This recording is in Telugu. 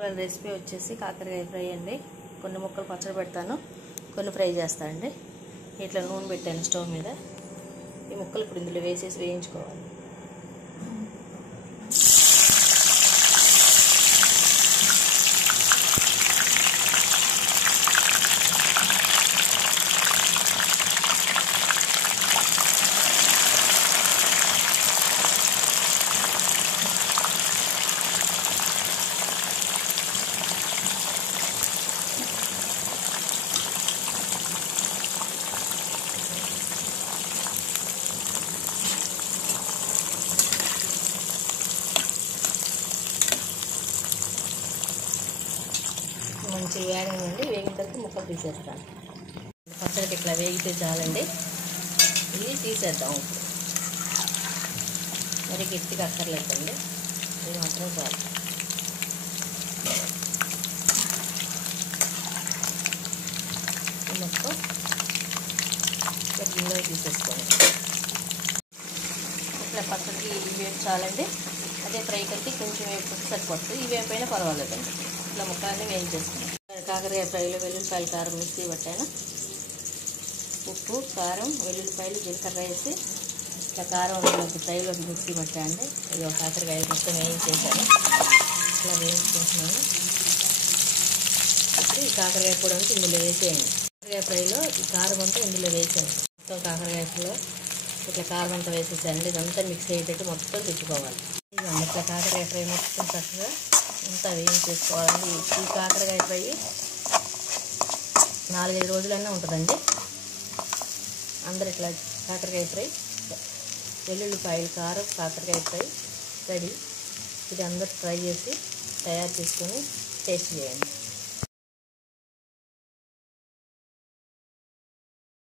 ఇవాళ రెసిపీ వచ్చేసి కాకరకాయ ఫ్రై అండి. కొన్ని ముక్కలు పచ్చడి పెడతాను, కొన్ని ఫ్రై చేస్తా అండి. ఇట్లా నూనె పెట్టాను స్టవ్ మీద. ఈ ముక్కలు ఇప్పుడు ఇందులో వేసేసి వేయించుకోవాలి. మంచిగా వేగండి. వేగిన తర్వాత ముక్కలు తీసేస్తాను. పచ్చడికి ఇట్లా వేగితే చాలండి. ఇది తీసేద్దాం. ఇప్పుడు మరి గట్టిగా అక్కర్లేదండి, ఇది మాత్రం చాలు. మొత్తం గిన్నెలో తీసేసుకోండి. ఇట్లా పచ్చడికి ఇవి వేపు చాలండి. అదే ఫ్రై కలిపి కొంచెం వేపుకుంటే సరిపోతుంది. ఇవి వేపైనా పర్వాలేదండి. ఇట్లా ముక్కలన్నీ వేయించేసుకున్నాను. కాకరకాయ ఫ్రైలో వెల్లుల్లిపాయలు కారం మిక్సీ పట్టాను. ఉప్పు, కారం, వెల్లుల్లిపాయలు, జీలకర్ర వేసి ఇట్లా కారం ఫ్రైలోకి మిక్సీ పట్టానండి. ఇది ఒక కాకరకాయ మొత్తం వేయించేసాను. ఇట్లా వేయించుకుంటున్నాను. ఇప్పుడు ఈ కాకరకాయ కూడా అంతా ఇందులో వేసేయండి. కాకరకాయ ఫ్రైలో ఈ కారం అంతా ఇందులో వేసాను. మొత్తం కాకరకాయలో ఇట్లా కారం అంతా వేసేసానండి. ఇదంతా మిక్స్ అయ్యేటట్టు మొత్తం తిప్పుకోవాలి. ఇదండి ఇట్లా కాకరకాయ ఫ్రై మొత్తం చక్కగా అంతా వేయించేసుకోవాలండి. ఈ కాకరకాయ ఫ్రై 4-5 రోజులైనా ఉంటుందండి. అందరు ఇట్లా కాకరకాయ ఫ్రై, వెల్లుల్లిపాయలు, కారం, కాకరకాయ ఫ్రై రెడీ. ఇది అందరు ట్రై చేసి తయారు చేసుకొని టేస్ట్ చేయండి.